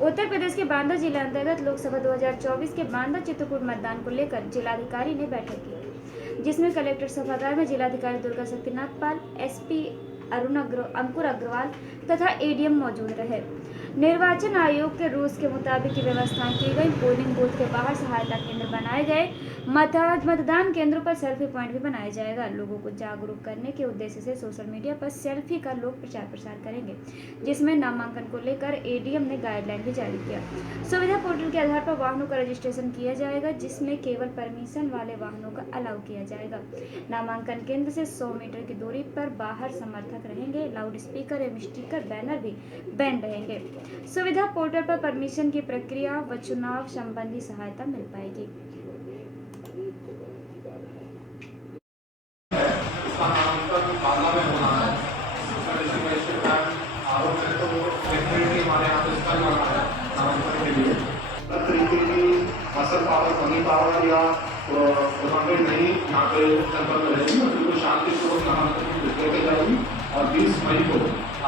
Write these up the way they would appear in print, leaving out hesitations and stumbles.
उत्तर प्रदेश के बांदा जिला अंतर्गत लोकसभा 2024 के बांदा चित्रकूट मतदान को लेकर जिलाधिकारी ने बैठक की, जिसमें कलेक्टर सभागार में जिलाधिकारी दुर्गा शक्तिनाथ पाल, एसपी अंकुर अग्रवाल तथा एडीएम मौजूद रहे। निर्वाचन आयोग के रूल्स के मुताबिक की व्यवस्थाएं की गई। पोलिंग बूथ के बाहर सहायता केंद्र बनाए गए। मतदान केंद्रों पर सेल्फी पॉइंट भी बनाया जाएगा। लोगों को जागरूक करने के उद्देश्य से सोशल मीडिया पर सेल्फी का लोग प्रचार प्रसार करेंगे, जिसमें नामांकन को लेकर एडीएम ने गाइडलाइन भी जारी किया। सुविधा पोर्टल के आधार पर वाहनों का रजिस्ट्रेशन किया जाएगा, जिसमें केवल परमिशन वाले वाहनों का अलाउ किया जाएगा। नामांकन केंद्र से 100 मीटर की दूरी पर बाहर समर्थक रहेंगे। लाउड स्पीकर एवं स्टिकर बैनर भी बैन रहेंगे। सुविधा पोर्टल पर परमिशन की प्रक्रिया व चुनाव संबंधी सहायता मिल पाएगी। मसल पावर, मनी पावर या नहीं यहाँ पे संपर्क में रहेगी और बिल्कुल शांतिपूर्वक नामांकन लेके जाएगी। और 20 मई को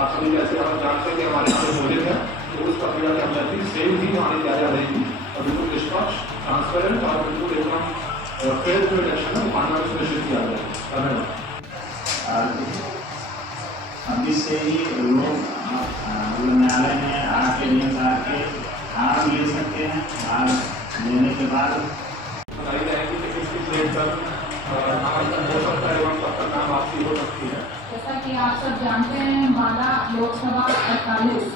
आप सभी जैसे हम जानते हैं कि हमारे यहाँ पे पोलिंग है, तो उस प्रक्रिया के अंदर सेम ही हमारी तैयारियाँ रहेगी और बिल्कुल निष्पक्ष, ट्रांसपेरेंट और बिल्कुल एकदम फेयर जो इलेक्शन है पाना में सुनिश्चित किया जाएगा। धन्यवाद। अभी से ही लोग न्यायालय में आके भाग ले सकते हैं। भाग लेने के बाद बताई जाएगी कि किस डेट तक नामांकन हो सकता है एवं कब तक नाम वापसी हो सकती है। जैसा कि आप सब जानते हैं, बांदा लोकसभा 48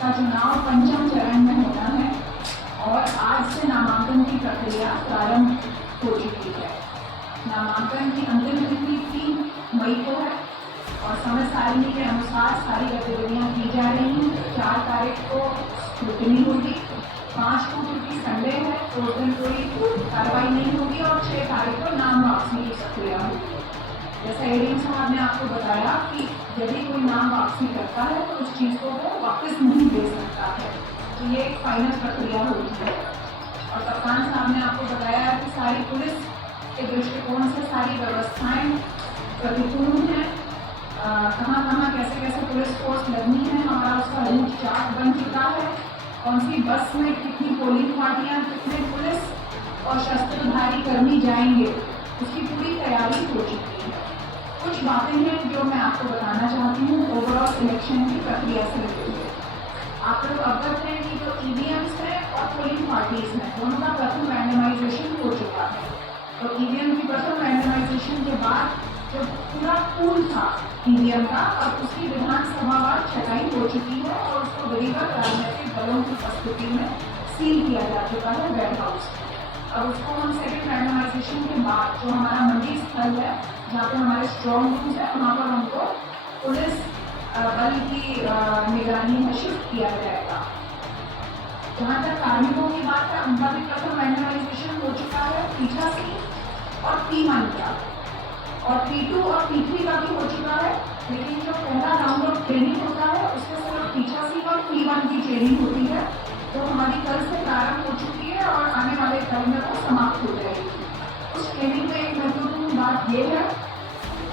का चुनाव पंचम चरण में होना है और आज से नामांकन की प्रक्रिया प्रारंभ हो चुकी है। नामांकन की अंतिम तिथि 3 मई को है और समय सारणी के अनुसार सारी गतिविधियां की जा रही हैं। 4 तारीख को स्क्रूटनी होगी, 5 को क्योंकि संडे है तो उस दिन कोई कार्रवाई नहीं होगी और 6 तारीख को नाम वापसी की प्रक्रिया होगी। जैसा एडीएम साहब ने आपको बताया कि यदि कोई नाम वापसी करता है तो उस चीज़ को वो वापस नहीं दे सकता है, तो ये एक फाइनल प्रक्रिया होती है। और कप्तान साहब ने आपको बताया कि सारी पुलिस के दृष्टिकोण से सारी व्यवस्थाएं प्रतिपूर्ण हैं। कहाँ कैसे कैसे पुलिस फोर्स लगनी है, हमारा उसका रूट चार्ट बन चुका है। कौन सी बस में कितनी पोलिंग पार्टियाँ, कितने पुलिस और शस्त्रधारी कर्मी जाएंगे, उसकी पूरी तैयारी हो चुकी है। कुछ बातें हैं जो मैं आपको बताना चाहती हूँ ओवरऑल इलेक्शन की प्रक्रिया से लेकर। आप लोग अवगत हैं कि जो ईवीएम्स हैं और पोलिंग पार्टीज हैं, दोनों का प्रथम रैंडमाइजेशन हो चुका है। तो ईवीएम की प्रथम रैंडमाइजेशन के बाद जो पूरा पूल था ईवीएम का, और उसकी विधानसभावार छटाई हो चुकी है और उसको विधिवत राजनीतिक दलों की उपस्थिति में सील किया जा चुका है वेयर हाउस। और उसको हम सेकेंड रैंडमाइजेशन के बाद जो हमारा मंडी स्थल है, जहाँ पे हमारे स्ट्रॉन्ग रूम्स है, वहाँ पर हमको पुलिस बल की निगरानी में शिफ्ट किया जाएगा। जहाँ तक कार्मिकों की बात है, उनका भी प्रथम रैंडमाइजेशन हो चुका है, पीछासी और P1 का, और P2 और P3 का भी हो चुका है। लेकिन जो पहला राउंड ऑफ ट्रेनिंग होता है उसमें सिर्फ पीछासी और P1 की ट्रेनिंग होती है, तो हमारी कल से प्रारंभ हो चुकी है और आने वाले कल में वो समाप्त हो जाएगी। उस ट्रेनिंग में एक महत्वपूर्ण बात ये है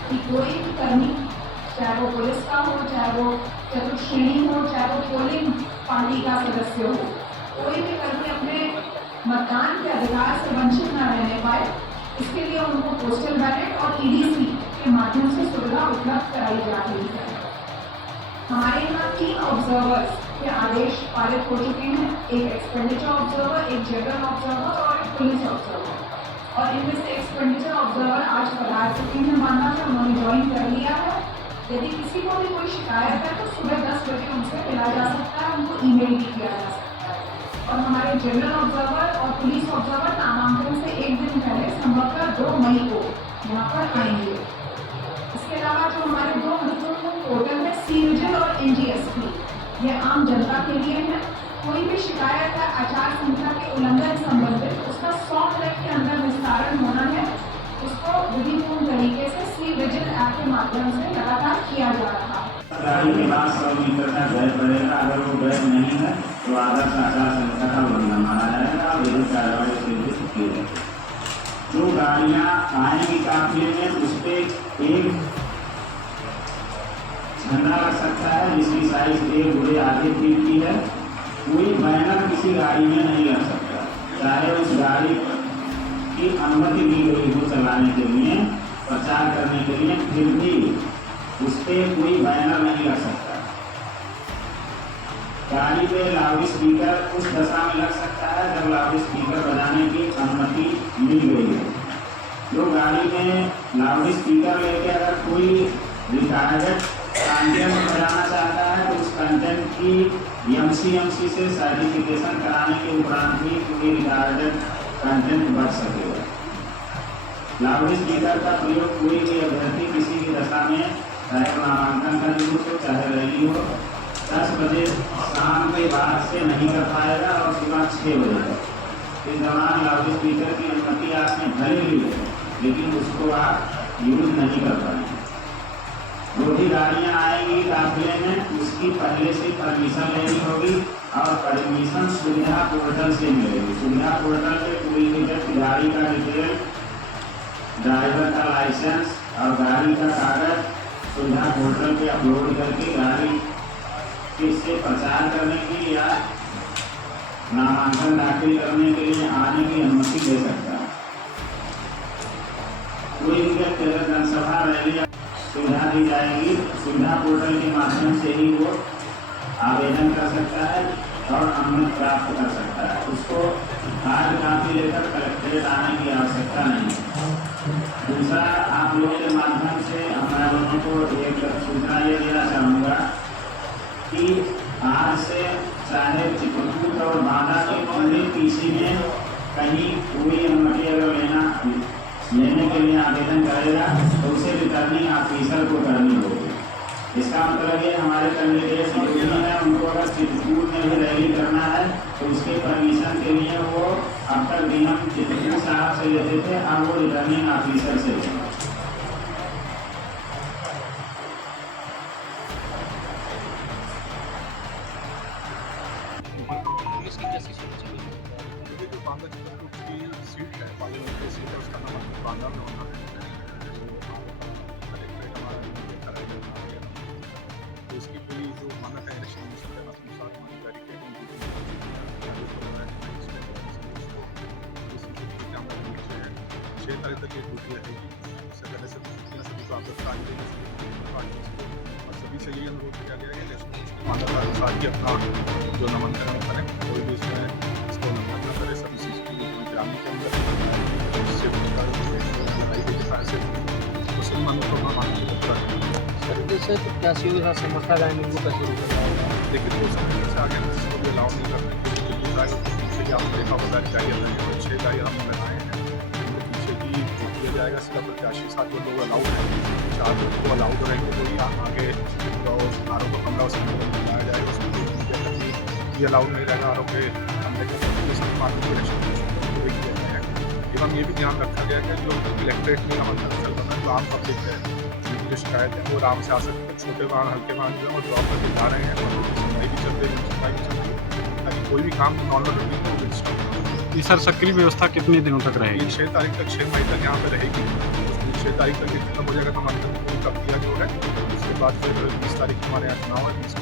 कि कोई भी कर्मी, चाहे वो पुलिस का हो, चाहे वो चतुश्रेणी हो, चाहे वो पोलिंग पार्टी का सदस्य हो, कोई भी कर्मी अपने मतदान के अधिकार से वंचित न रहने पाए, इसके लिए उनको पोस्टल बैलेट और ईडीसी के माध्यम से सुविधा उपलब्ध कराई जा रही है। हमारे यहाँ 3 ऑब्जर्वर्स के आदेश पारित हो चुके हैं, एक एक्सपेंडिचर ऑब्जर्वर, एक जनरल ऑब्जर्वर और एक पुलिस ऑब्जर्वर। और इनमें से एक्सपेंडिचर ऑब्जर्वर आज पधार चुके हैं बांदा से, उन्होंने ज्वाइन कर लिया है। यदि किसी को भी कोई शिकायत है तो सुबह 10 बजे उनसे मिला जा सकता है, उनको ईमेल भी किया जा सकता है। और हमारे जनरल ऑब्जर्वर और पुलिस ऑब्जर्वर नामांकन से एक दिन पहले संभवतः 2 मई को यहाँ पर आएंगे। इसके अलावा जो हमारे 2 महत्वपूर्ण पोर्टल है, सी-विजिल और NGSP, ये आम जनता के लिए है। कोई भी शिकायत है आचार संहिता के उल्लंघन संबंधित, उसका 100 मिनट के अंदर निस्तारण होना है। उसको विधिपूर्ण तरीके से सी-विजिल ऐप के माध्यम से लगातार किया जा रहा है। के बाद 100 मीटर का व्यय पड़ेगा। अगर वो व्यय नहीं है तो आदर्श आचार संहिता का उल्लंघन माना जाएगा और विधिक कार्रवाई की जाएगी। जो गाड़ियाँ आएंगी काफिले में, उस पर एक झंडा लग सकता है जिसकी साइज 1 गुणे आधे फीट की है कोई बैनर किसी गाड़ी में नहीं लग सकता, चाहे उस गाड़ी की अनुमति दी गई हो चलाने के लिए, प्रचार करने के लिए, फिर भी उस पर कोई बैनर नहीं लग सकता। गाड़ी पे लाउड स्पीकर उस दशा में लग सकता है जब लाउड स्पीकर बजाने की अनुमति मिल गई है। जो गाड़ी में लाउड स्पीकर लेके अगर कोई रिकॉर्डेड कंटेंट बजाना चाहता है तो उस कंटेंट की एमसी से सर्टिफिकेशन कराने के उपरांत ही कोई रिकॉर्डेड कंटेंट बज सकेगा। लाउड स्पीकर का प्रयोग कोई भी अभ्यर्थी किसी भी दशा में, चाहे नामांकन का जुलूस हो चाहे रैली हो, 10 बजे शाम के बाद से नहीं कर पाएगा और सुबह 6 बजे तक। इस दौरान लाउड स्पीकर की अनुमति आपने भले ली है लेकिन उसको आप यूज नहीं कर पाएंगे। जो भी गाड़ियाँ आएंगी काफिले में उसकी पहले से परमिशन लेनी होगी और परमिशन सुविधा पोर्टल से मिलेगी। सुविधा पोर्टल पे कोई भी व्यक्ति गाड़ी का डिटेल, ड्राइवर का लाइसेंस और गाड़ी का कागज सुविधा पोर्टल पे अपलोड करके गाड़ी से प्रचार करने की या नामांकन दाखिल करने के लिए आने की अनुमति दे सकता है। कोई भी व्यक्ति अगर जनसभा रैली सुविधा दी जाएगी, सुविधा पोर्टल के माध्यम से ही वो आवेदन कर सकता है और अनुमति प्राप्त कर सकता है। उसको हार्ड कॉपी लेकर कलेक्ट्रेट आने की आवश्यकता नहीं है। दूसरा, आप लोगों के माध्यम से हमारे लोगों को एक सूचना ये देना चाहूँगा कि आज से चाहे चित्रकूट और बांदा के पूरे पीसी में कहीं कोई अनुमति अगर लेने के लिए आवेदन करेगा तो उसे रिटर्निंग ऑफिसर को करनी होगी। इसका मतलब ये हमारे कैंडिडेट जो भी है उनको अगर चित्रकूट में भी रैली करना है तो उसके परमिशन के लिए वो अब तक डीएम चित्रकूट साहब से लेते थे, अब वो रिटर्निंग ऑफिसर से लेते। बांदा चित्रकूट की सीट है, पार्लियामेंट की सीट है, उसका नाम बांदा में होना है। कलेक्ट्रेट हमारा तो इसकी पूरी जो मानक है इलेक्शन कमीशन के अनुसार हमारी बैरिकेडिंग की 6 तारीख तक ये ड्यूटी रहेगी। इससे पहले से सभी को आप और सभी से यही अनुरोध किया गया है कि इलेक्शन कमीशन की मान्यता अनुसार ही अपना जो नामांकन करें, कोई भी इसमें इसको नंबर न करे। सभी CCTV ग्रामीण के अंदर लगाई गई है से मुसलमानों को नामांकन करें। सर जैसे प्रत्याशियों के साथ समस्या लाएंगे उनको कैसे रोका जाएगा? लेकिन वो समय से आगे इसको भी अलाउ नहीं करते क्योंकि पीछे आप देखा होगा बैरियर रहेंगे तो 6 बैरियर हमने लगाए हैं। उनके पीछे ही किया जाएगा, सिर्फ प्रत्याशी साथ जो लोग अलाउड हैं 4 लोग को अलाउड रहेंगे तो ही आगे जो आरोप का 15 से लगाया जाएगा उसमें ये अलाउड नहीं रहेगा। आरोप के हमले के पार्टी को इलेक्शन किया जाएगा। एवं ये भी ध्यान रखा गया कि जो इलेक्ट्रेट में नामांकन चल रहा है तो आम पब्लिक है जिनकी जो शिकायत है वो आराम से आ सकते हैं। छोटे वाहन हल्के वाहन जो है वो ड्रॉप करके जा रहे हैं और सुनवाई भी चल रही है, सुनवाई भी चल रही है ताकि कोई भी काम नॉर्मल रूटीन में डिस्टर्ब। ये सर सक्रिय व्यवस्था कितने दिनों तक रहेगी? 6 तारीख तक 6 मई तक यहाँ पे रहेगी। 6 तारीख तक खत्म हो जाएगा नामांकन प्रक्रिया जो है, उसके बाद फिर 20 तारीख हमारे यहाँ चुनाव है। 20